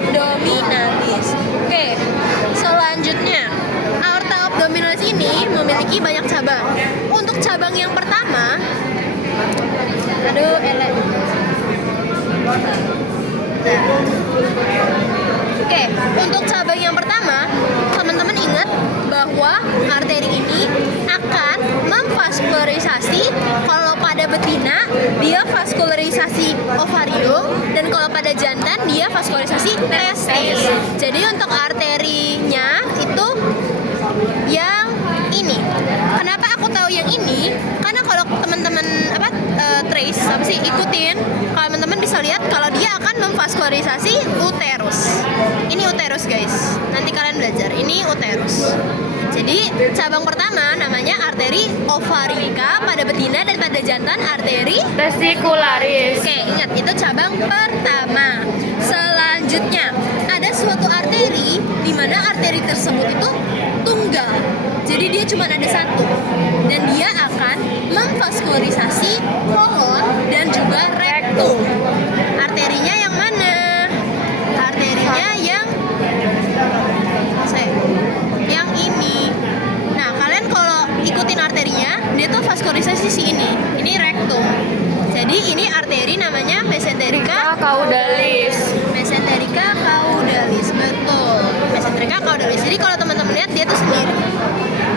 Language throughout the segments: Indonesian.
abdominalis. Oke, selanjutnya aorta abdominalis ini memiliki banyak cabang. Untuk cabang yang pertama, Oke, untuk cabang yang pertama, teman-teman ingat bahwa arteri ini akan memvaskularisasi. Kalau pada betina, dia vaskularisasi ovarium, dan kalau pada jantan, dia vaskularisasi testis. Jadi untuk arterinya itu yang ini. Kenapa aku tahu yang ini? Karena kalau teman-teman ikutin, kalau teman-teman bisa lihat kalau dia akan memvaskularisasi uterus. Ini uterus guys. Nanti kalian belajar. Ini uterus. Jadi cabang pertama namanya arteri ovarika pada betina, dan pada jantan arteri testikularis. Oke, ingat itu cabang pertama. Selanjutnya ada suatu arteri di mana arteri tersebut itu tunggal. Jadi dia cuma ada satu, dan dia akan memvaskularisasi kolon dan juga rektum. Arterinya yang mana? Arterinya yang ini. Nah, kalian kalau ikutin arterinya, dia tuh vaskularisasi si ini. Ini rektum. Jadi ini arteri namanya mesenterica caudalis. Mesenterica caudalis, betul. Mesenterica caudalis. Jadi kalau teman-teman lihat dia tuh sendiri.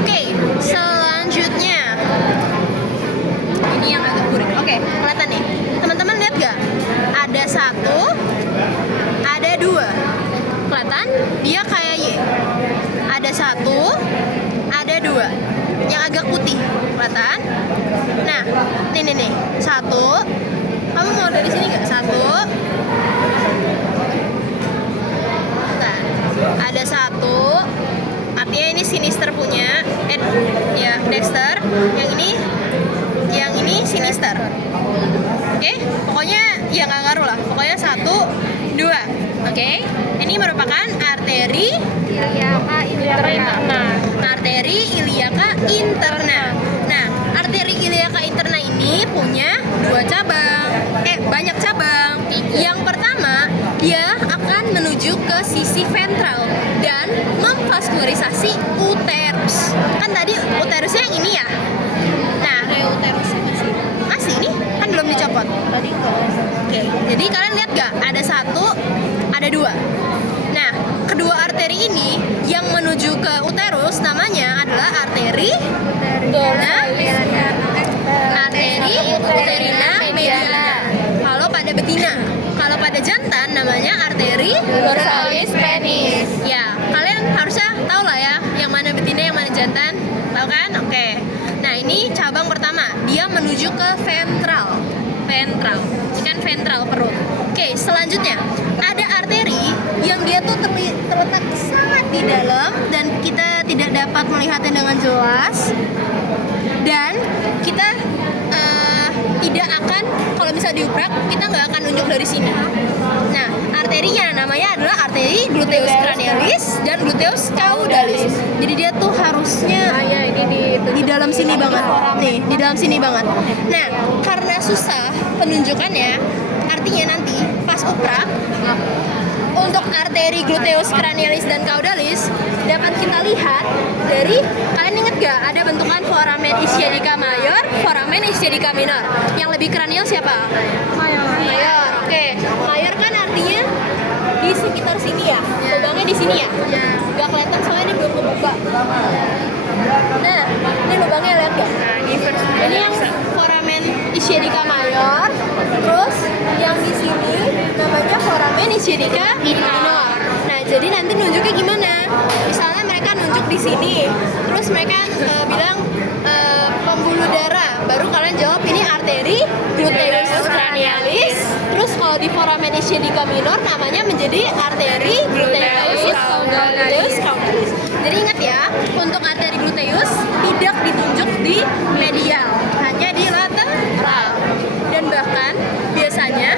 Oke, selanjutnya ini yang agak burik. Oke, kelihatan nih. Teman-teman lihat gak? Ada satu, ada dua. Kelihatan? Dia kayak Y. Ada satu, ada dua. Yang agak putih, kelihatan? Nah, nih. Satu. Kamu mau dari sini nggak? Satu. Nah, ada satu. Artinya ini sinister punya, ya dexter. Yang ini sinister. Oke, pokoknya ya nggak ngaruh lah. Pokoknya satu, dua. Oke, ini merupakan arteri iliaca interna. Arteri iliaca interna. Nah, arteri iliaca interna ini punya banyak cabang. Yang pertama, dia akan menuju ke sisi ventral dan memvaskularisasi uterus. Kan tadi uterusnya yang ini ya. Nah, uterus masih ini kan belum dicopot. Tadi Oke, jadi kalian lihat gak? Ada satu, ada dua. Nah, kedua arteri ini yang menuju ke uterus namanya adalah arteri uterina mediana. Kalau pada betina, kalau pada jantan namanya arteri Dorsalis penis. Ya, kalian harusnya tahu lah ya, yang mana betina, yang mana jantan. Tahu kan? Oke. Nah, ini cabang pertama, dia menuju ke ventral. Ini kan ventral perut. Oke, selanjutnya ada arteri yang dia tuh terletak sangat di dalam dan kita tidak dapat melihatnya dengan jelas, dan kita tidak akan, kalau bisa diuprak, kita nggak akan nunjuk dari sini. Nah, arterinya namanya adalah arteri gluteus cranialis dan gluteus caudalis. Jadi dia tuh harusnya di dalam sini banget. Nih, di dalam sini banget. Nah, karena susah penunjukannya, artinya nanti pas uprak, untuk arteri gluteus cranialis dan caudalis dapat kita lihat dari, kalian inget gak ada bentukan foramen ischiadica mayor, foramen ischiadica minor. Yang lebih kranial siapa? Mayor. Oke, mayor kan artinya di sekitar sini ya, lubangnya di sini ya. Gak kelihatan soalnya ini belum kebuka. Nah, ini lubangnya lihat gak? Ini yang foramen ischiadica mayor, terus yang di sini namanya foramen ischiadica minor. Nah, jadi nanti nunjuknya gimana? Misalnya mereka nunjuk di sini, terus mereka bilang pembuluh darah, baru kalian jawab ini arteri gluteus cranialis. Terus kalau di foramen ischiadica minor namanya menjadi arteri gluteus caudalis. Jadi ingat ya, untuk arteri gluteus tidak ditunjuk di medial, hanya di lateral. Dan bahkan biasanya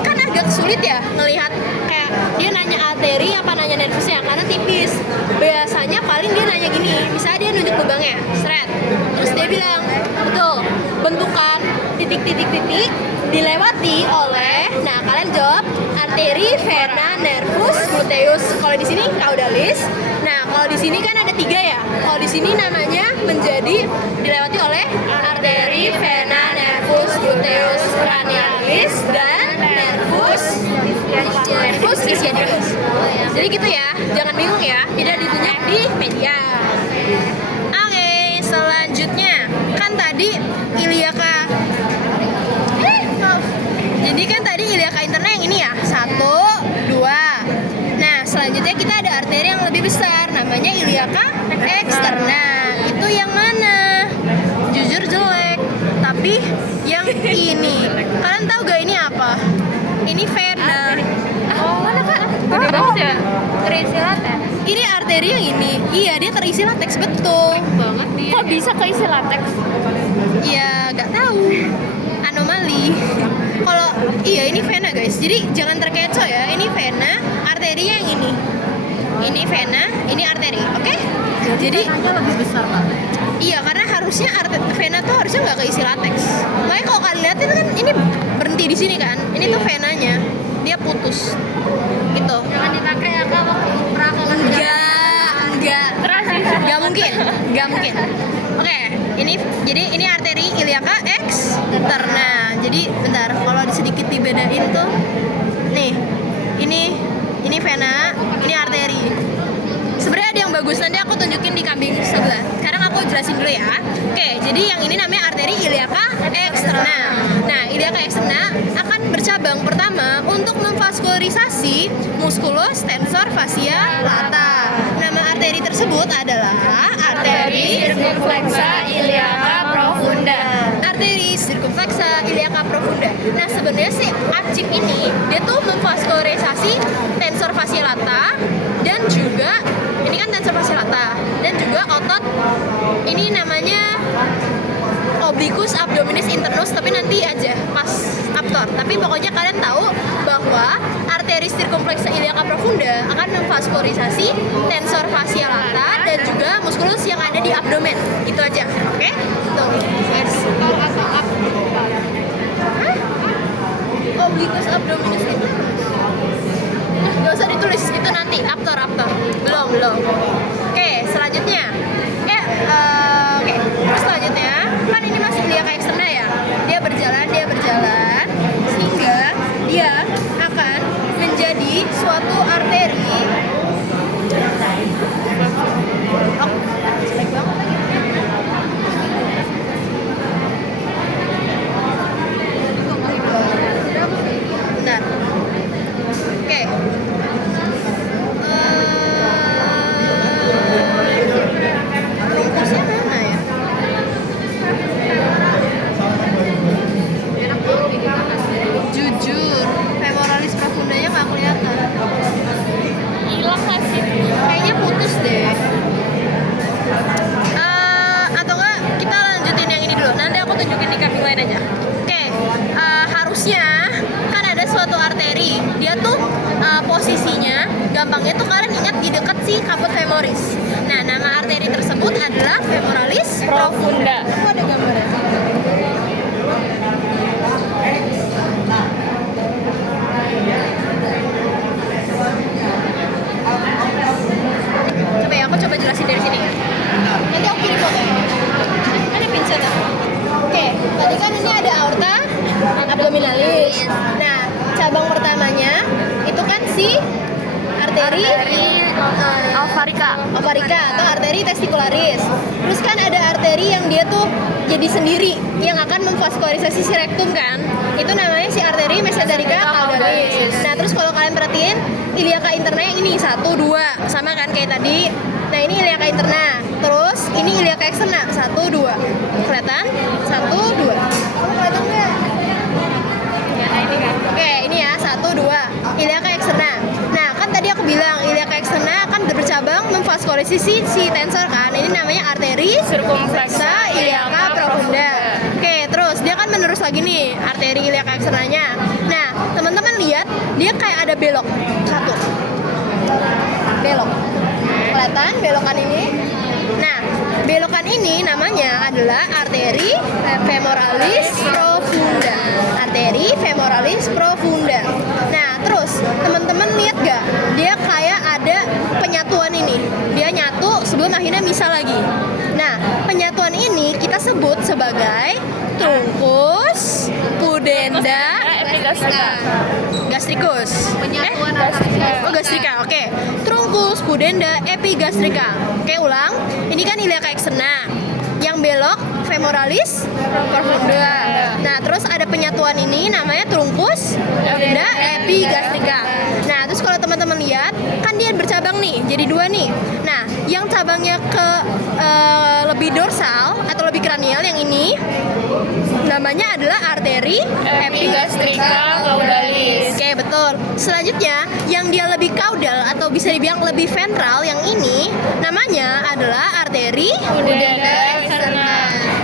kan agak sulit ya ngelihat, kayak dia nanya arteri apa nanya nervusnya, karena tipis. Biasanya paling dia nanya gini, misalnya dia nunjuk lubangnya, seret, terus dia bilang, betul, bentukan titik dilewati oleh, nah kalian jawab arteri vena nerva gluteus. Kalau di sini caudalis. Nah, kalau di sini kan ada 3 ya. Kalau di sini namanya menjadi dilewati oleh arteri, vena, nervus gluteus cranialis dan nervus ischiadus. Jadi gitu ya, jangan bingung ya, tidak ditunjuk di media. Oke, selanjutnya kan tadi iliaka. Maaf. Jadi kan tadi iliaka interna yang ini ya, 1, 2. Nah, selanjutnya kita ada arteri yang lebih besar, namanya iliaka eksterna. Itu yang mana? Jujur jelek, tapi yang ini. Kalian tahu gak ini apa? Ini vena. Oh, mana kak? Gede banget ya? Terisi latex. Ini arteri yang ini. Iya, dia terisi latex, betul. Banget dia. Kok bisa keisi latex? Ya, gak tahu. Anomali. Kalau iya ini vena guys. Jadi jangan terkecoh ya. Ini vena, arteri yang ini. Ini vena, ini arteri. Oke? Jadi lebih besar kak. iya, karena harusnya vena tuh harusnya nggak keisi latex. Makanya kalau kalian lihat itu kan ini berhenti di sini kan. Ini tuh venanya. Dia putus. Gitu. Jangan dipakai ya kak waktu umrah. Enggak. Nggak mungkin. Oke, ini arteri iliaka eksterna. Jadi bentar, kalau sedikit dibedain tuh, nih, ini vena, ini arteri. Sebenarnya ada yang bagus, nanti aku tunjukin di kambing sebelah. Sekarang aku jelasin dulu ya. Oke, jadi yang ini namanya arteri iliaka eksterna. Nah, iliaka eksterna akan bercabang pertama untuk memvaskularisasi musculus tensor fascia lata. Nama arteri tersebut adalah arteri Circumflexa iliaca profunda. arteri circumflexa iliaca profunda. Nah, sebenarnya si acik ini dia tuh memvaskularisasi tensor fascia lata dan juga ini kan tensor fascia lata dan juga otot ini namanya obliquus abdominis internus, tapi nanti aja pas abtor. Tapi pokoknya kalian tahu bahwa arteri circumflexa iliaca profunda akan memvaskularisasi tensor fascia lata dan juga muskulus yang ada di abdomen. Itu aja, oke? Tuh, yes. Hah? Obliquus abdominis internus. Gak usah ditulis, itu nanti abtor. Belum. Oke, selanjutnya. Oke, terus selanjutnya kan ini masih iliaca eksterna ya. Dia berjalan sehingga dia akan menjadi suatu arteri. Oh, jelek banget lagi. Bentar. Oke. Rumpusnya mana ya? Jujur, femoralis profundanya nggak kelihatan. Hilang nggak sih? Kayaknya putus deh. Atau enggak kita lanjutin yang ini dulu. Nanti aku tunjukin di kambing lain aja. Oke, harusnya kan ada suatu arteri. Dia tuh posisinya gampangnya tuh kalian ingat di dekat si caput femoris. Nah, nama arteri tersebut adalah femoralis Profunda. Aku ada gambarnya. Coba ya, aku coba jelasin dari sini. Nanti aku kirim fotonya. Ada pinset aku. Oke, tadi kan ini ada aorta abdominalis. Nah, cabang pertamanya itu kan si arteri ovarika atau arteri testicularis. Terus kan ada arteri yang dia tuh jadi sendiri yang akan memvaskularisasi si rektum kan. Itu namanya si arteri mesenterica caudalis. Nah, terus kalau kalian perhatiin iliaca interna yang ini 1, 2 sama kan kayak tadi. Nah, ini iliaca interna. Terus ini iliaca eksterna 1, 2. Kelihatan? 1, 2. Kelihatan nggak? Oke, ini ya 1, 2. Iliaca eksterna. Nah, kan tadi aku bilang iliaca eksterna akan bercabang memvaskularisasi si tensor kan. Ini namanya arteri Circumflexa iliaca profunda. Oke, terus dia kan menerus lagi nih arteri iliaca eksternanya. Nah, teman-teman lihat dia kayak ada belok satu. Belok. Kelihatan belokan ini? Nah, belokan ini namanya adalah arteri femoralis profunda. Arteri femoralis profunda. Nah, terus teman-teman lihat gak? Dia kayak sebagai trunkus, pudenda, gastricus. Penyatuan antara Gastrika, oke. Trunkus, pudenda, epigastrika. Oke, ulang. Ini kan iliaca externa. Yang belok femoralis profunda. Nah, terus ada penyatuan ini namanya trunkus, pudenda, epigastrika. Nah, terus kalau teman-teman lihat, kan dia bercabang nih, jadi dua nih. Nah, yang cabangnya ke lebih dorsal atau lebih kranial yang ini namanya adalah arteri epigastrika caudalis. Oke, betul. Selanjutnya, yang dia lebih kaudal atau bisa dibilang lebih ventral yang ini namanya adalah arteri Pudenda externa.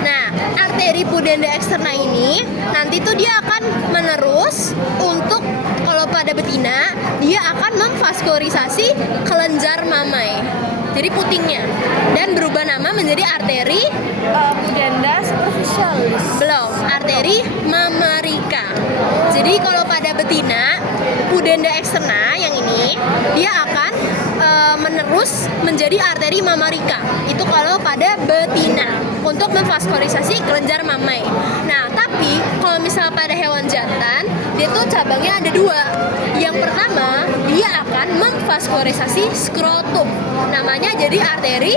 Nah, arteri pudenda externa ini nanti tuh dia akan menerus untuk kalau pada betina dia akan memvaskularisasi kelenjar mamai. Jadi putingnya dan berubah nama menjadi arteri Pudenda superficialis. belum, arteri mamarika. Jadi kalau pada betina pudenda externa yang ini dia akan menerus menjadi arteri mamarika. Itu kalau pada betina untuk memvaskularisasi kelenjar mamai. Nah, tapi kalau misalnya pada hewan jantan, dia tuh cabangnya ada dua. Yang pertama, dia akan memvaskularisasi skrotum. Namanya jadi arteri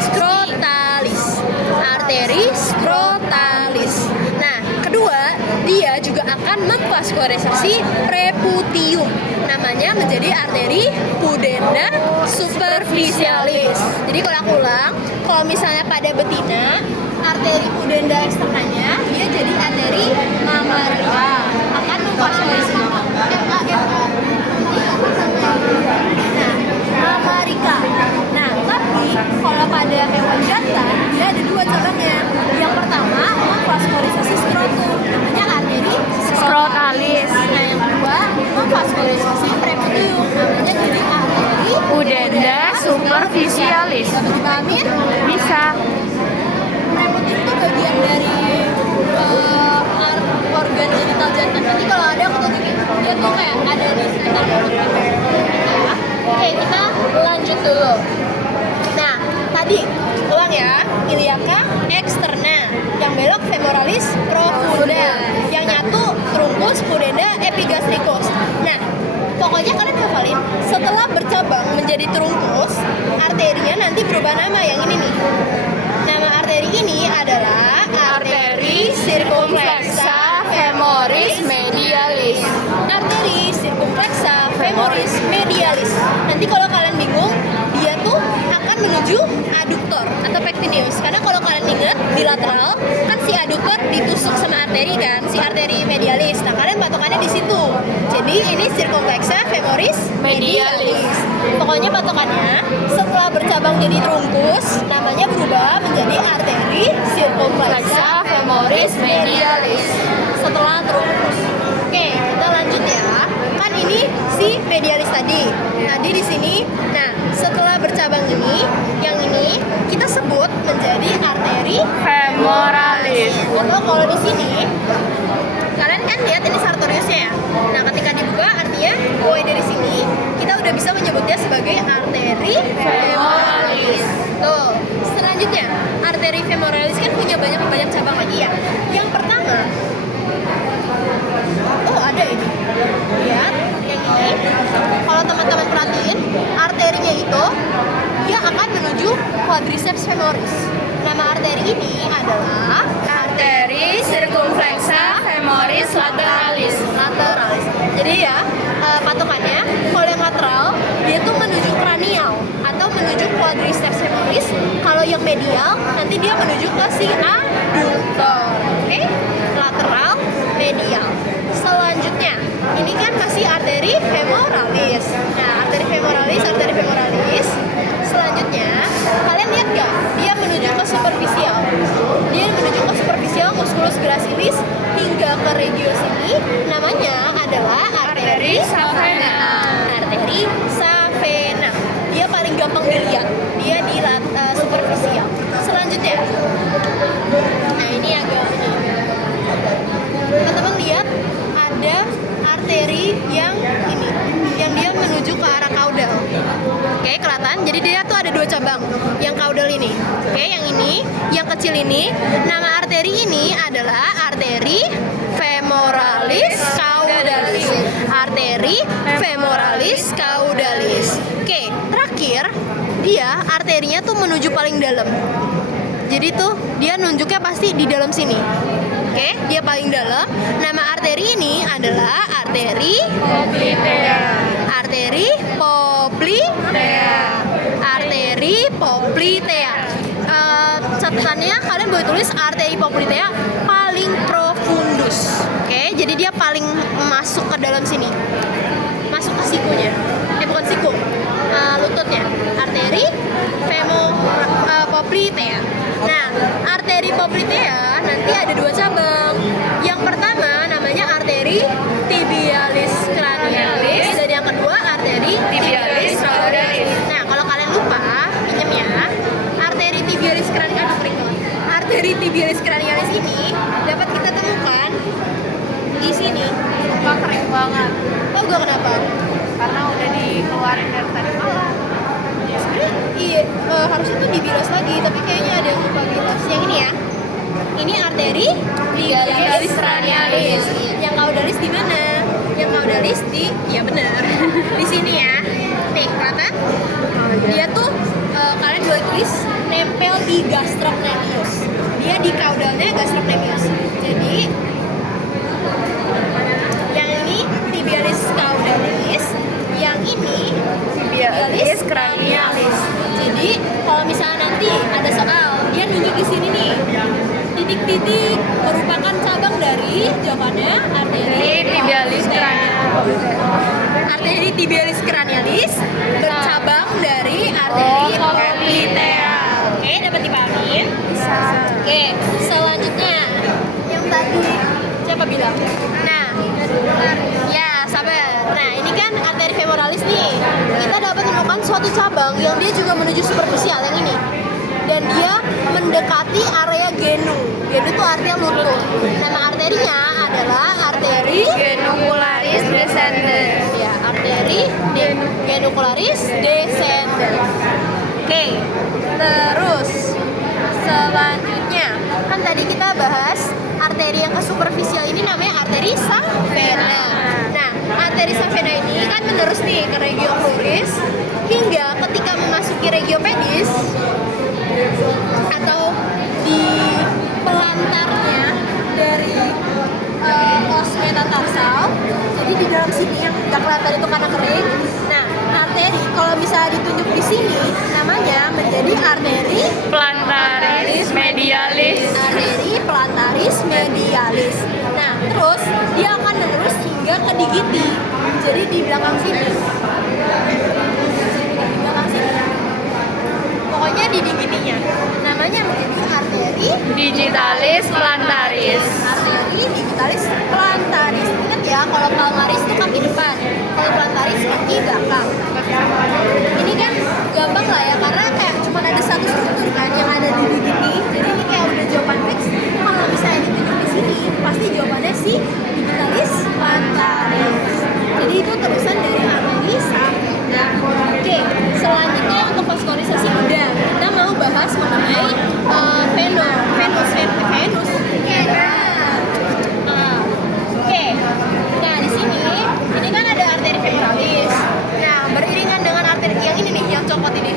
skrotalis. Arteri skrotalis. Nah, kedua, dia juga akan memvaskularisasi preputium. Namanya menjadi arteri pudenda superficialis. Jadi kalau aku ulang, kalau misalnya pada betina, arteri pudenda eksternanya dia jadi arteri mamarika, akan memvaskularisasi mamarika. Nah, tapi kalau pada hewan jantan dia ada dua cabangnya. Yang pertama memvaskularisasi skrotum, namanya arteri Skrotalis. Nah, yang kedua memvaskularisasi preputium, namanya jadi arteri Pudenda superficialis. Dapat dipahamin? Bisa. Preputium itu bagian dari organ genital jantan. Nanti kalau ada aku tunjukin, dia tuh kayak ada di sekitar mulut gitu. Oke, kita lanjut dulu. Nah, tadi ulang ya, iliaca externa, yang belok femoralis profunda, yang nyatu trunkus, pudenda, epigastricus. Nah, pokoknya kalian hafalin, setelah bercabang menjadi trunkus, arterinya nanti berubah nama yang ini nih. Nama arteri ini adalah arteri circumflexa femoris medialis. Arteri circumflexa femoris medialis. Nanti kalau kalian bingung, dia tuh akan menuju aduktor atau pectineus. Karena kalau kalian ingat di lateral kan si aduktor ditusuk sama arteri kan, si arteri medialis. Nah, kalian patokannya di situ. Jadi ini circumflexa femoris medialis. Pokoknya patokannya setelah bercabang jadi trunkus, namanya berubah menjadi arteri circumflexa femoris medialis. Setelah trunkus. Oke, kita lanjut ya. Kan ini si medialis tadi. Tadi di sini. Nah, setelah bercabang ini, yang ini kita sebut menjadi arteri Femoralis. atau kalau di sini kalian kan lihat ini sartoriusnya ya. Nah, ketika dibuka artinya mulai dari sini kita udah bisa menyebutnya sebagai arteri femoralis. Tuh. Selanjutnya, arteri femoralis kan punya banyak cabang lagi ya. Yang pertama, ada ini. Lihat, yang ini. Kalau teman-teman perhatiin, arterinya itu dia akan menuju quadriceps femoris. Nama arteri ini adalah Arteri circumflexa femoris lateralis. lateralis. Jadi ya, patokannya kalau yang lateral dia tuh menuju kranial atau menuju quadriceps femoris. Kalau yang medial nanti dia menuju ke si adductor. Oke? Lateral, medial. Selanjutnya, ini kan masih arteri femoralis. Nah, arteri femoralis. Selanjutnya, kalian lihat gak? Dia menuju ke superficial. Dia menuju ke superficial musculus gracilis hingga ke regio sini. Namanya adalah arteri savena. Arteri savena. Dia paling gampang dilihat. Dia di superficial. Selanjutnya, nah ini agak teman-teman lihat ada arteri yang ini, yang dia menuju Jadi dia tuh ada 2 cabang. Yang caudal ini. Oke, yang ini, yang kecil ini. Nama arteri ini adalah arteri femoralis caudalis. Arteri femoralis caudalis. Oke, terakhir dia arterinya tuh menuju paling dalam. Jadi tuh dia nunjuknya pasti di dalam sini. Oke, dia paling dalam. Nama arteri ini adalah arteri Poplitea. arteri poplitea. Arteri poplitea. Catatannya kalian boleh tulis arteri poplitea paling profundus. Oke, jadi dia paling masuk ke dalam sini. Masuk ke sikunya. Bukan siku. Lututnya. Arteri poplitea. Nah, arteri poplitea nanti ada 2 cabang. Yang pertama namanya arteri tibialis cranialis dan yang kedua arteri tibialis caudalis. Nah, kalau kalian lupa, pinjam ya. Arteri tibialis cranialis Arteri tibialis cranialis ini dapat kita temukan di sini. Sumpah keren banget. Oh, gua kenapa? Karena udah dikeluarin dari tadi malam. Sebenarnya iya, harusnya tuh dibilas lagi, tapi kayaknya ada yang lupa bilas. Yang ini ya. Ini arteri tibialis cranialis. Yang caudalis di mana? Yang caudalis di, ya benar, di sini ya. Nih, kelihatan? Dia tuh kalian boleh tulis nempel di gastrocnemius. Dia di caudalnya gastrocnemius. Jadi yang ini tibialis caudalis, yang ini tibialis cranialis. Jadi kalau misalnya nanti ada soal, dia nunjuk di sini nih. Titik-titik merupakan cabang dari jawabannya arteri Tibialis cranialis. Arteri tibialis cranialis bercabang dari arteri poplitea. Oke, dapat dipahamin? Oke, selanjutnya yang tadi siapa bilang? Nah, ya sabar. Nah, ini kan arteri femoralis nih. Kita dapat menemukan suatu cabang yang dia juga menuju superficial yang ini. Dan dia mendekati area genu. Genu itu artinya lutut. Nama arterinya adalah arteri Genukularis descendens. ya, arteri genukularis descendens. Oke, terus selanjutnya kan tadi kita bahas arteri yang ke superficial ini namanya arteri savena. Nah, arteri savena ini kan menerus nih ke regio cruris hingga ketika memasuki regio pedis atau di pelantarnya dari os metatarsal. Jadi di dalam sini yang nggak kelihatan itu karena kering. Nah, arteri kalau bisa ditunjuk di sini namanya menjadi arteri Plantaris medialis. arteri plantaris medialis. Nah, terus dia akan menerus hingga ke digiti. Jadi di belakang sini. Di belakang sini. Pokoknya di digitinya. Namanya menjadi arteri Digitalis plantaris. arteri digitalis plantaris. Ingat ya, kalau palmaris itu kaki depan, kalau plantaris kaki belakang. Ini kan gampang lah ya, karena kayak cuma ada satu struktur kan yang ada di digiti. Jadi ini kayak udah jawaban fix. Kalau misalnya ditunjuk di sini, pasti jawabannya si digitalis plantaris. Jadi itu terusan dari arteri savena. Oke, selanjutnya untuk vaskularisasi udah. Kita mau bahas mengenai venus. Oke. Nah, di sini ini kan ada arteri femoralis. Nah, beriringan dengan arteri yang ini nih, yang copot ini.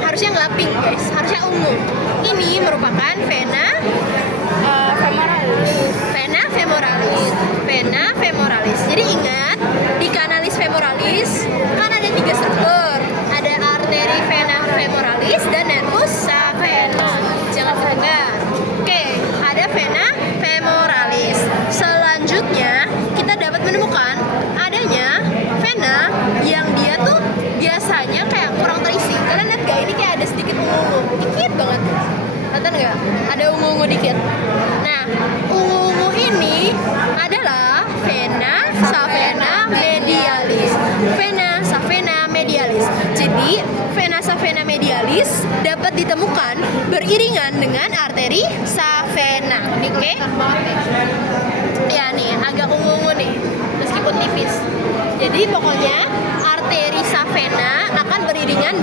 Harusnya nggak pink, guys. Harusnya ungu. Ini merupakan vena femoralis. Jadi ingat, di kanalis femoralis kan ada 3 struktur. Ada arteri vena femoralis dan nervus savena. Jangan bongkar. Oke, ada vena femoralis. Selanjutnya, kita dapat menemukan adanya vena yang dia tuh biasanya kayak kurang terisi. Kalian lihat gak? Ini kayak ada sedikit ungu-ungu. Dikit banget. Kelihatan nggak? Ada ungu-ungu dikit. Nah, ungu-ungu ini adalah vena savena medialis. Vena savena medialis. Jadi, vena savena medialis dapat ditemukan beriringan dengan arteri savena. Oke? Ya nih, agak ungu-ungu nih, meskipun tipis. Jadi pokoknya arteri savena akan beriringan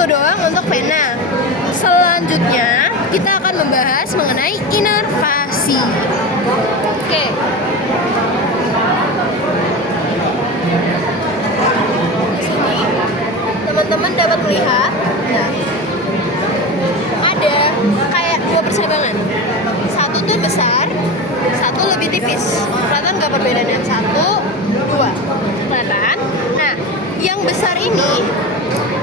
Itu doang untuk vena. Selanjutnya kita akan membahas mengenai inervasi. Oke. Di sini teman-teman dapat melihat ada kayak dua persabangan. Satu tuh besar, satu lebih tipis. Kelihatan nggak perbedaannya? Satu, dua. Kelihatan? Nah, yang besar ini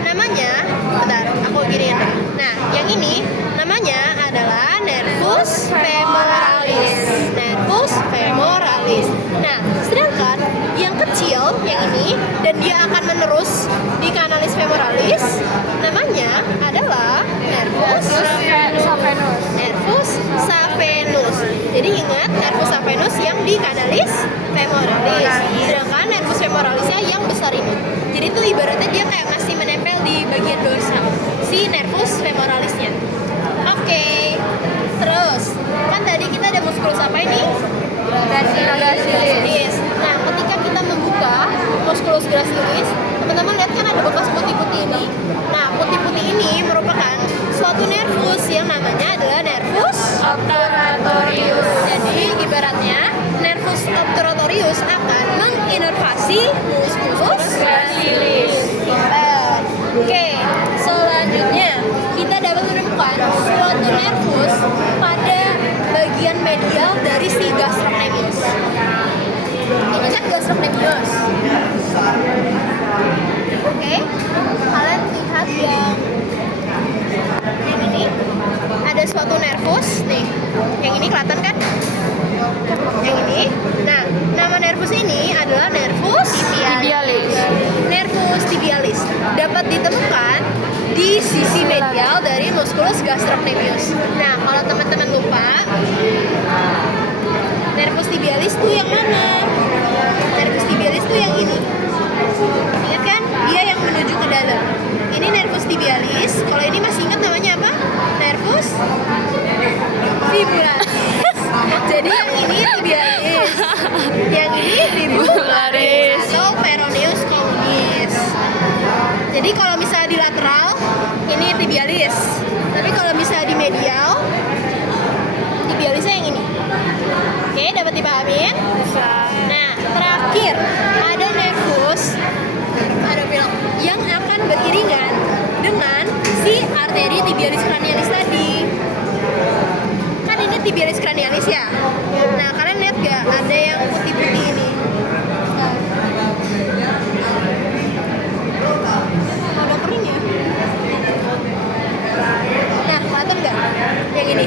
namanya, bentar, aku giniin deh. Nah, yang ini namanya adalah nervus femoralis. Nervus femoralis. Nah, sedangkan yang kecil, yang ini, dan dia akan menerus di kanalis femoralis, namanya adalah nervus saphenus. Nervus saphenus. Jadi ingat, nervus saphenus yang di kanalis femoralis. Sedangkan nervus femoralisnya yang besar ini. Jadi itu ibaratnya dia kayak masih menempel di bagian dorsal si nervus femoralisnya. Oke. Terus, kan tadi kita ada muskulus apa ini? Gracilis. Nah, ketika kita membuka muskulus gracilis, teman-teman lihat kan ada bekas putih-putih ini. Nah, putih-putih ini merupakan suatu nervus yang namanya adalah nervus obturatorius. Jadi, ibaratnya nervus obturatorius akan menginervasi muskulus gracilis. Oke, selanjutnya kita dapat menemukan suatu nervus pada bagian medial dari si gastrocnemius. Ini kan gastrocnemius. Oke, kalian lihat yang ini ada suatu nervus nih. Yang ini kelihatan kan? Yang ini. Nah, nama nervus ini adalah nervus tibialis. Nervus tibialis dapat ditemukan di sisi medial dari musculus gastrocnemius. Nah, kalau teman-teman lupa, nervus tibialis itu yang mana? Nervus tibialis itu yang ini. Ingat kan? Dia yang menuju ke dalam. Ini nervus tibialis. Kalau ini masih ingat namanya apa? Nervus fibularis. Jadi yang ini tibialis, yang ini fibularis atau peroneus communis. Jadi kalau misalnya di lateral ini tibialis, tapi kalau misalnya di medial tibialisnya yang ini. Oke, dapat dipahamin? Nah, terakhir ada nervus yang akan beriringan dengan si arteri tibialis cranialis tadi. Kan ini tibialis cranialis ya. Nah, kalian lihat gak ada yang putih-putih ini? Ada kering ya? Nah, kelihatan gak? Yang ini.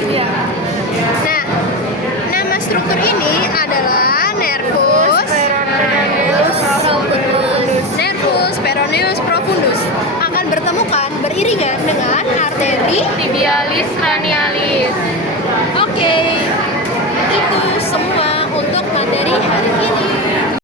Nah, nama struktur ini adalah nervus peroneus profundus akan bertemukan beriringan dengan arteri tibialis cranialis.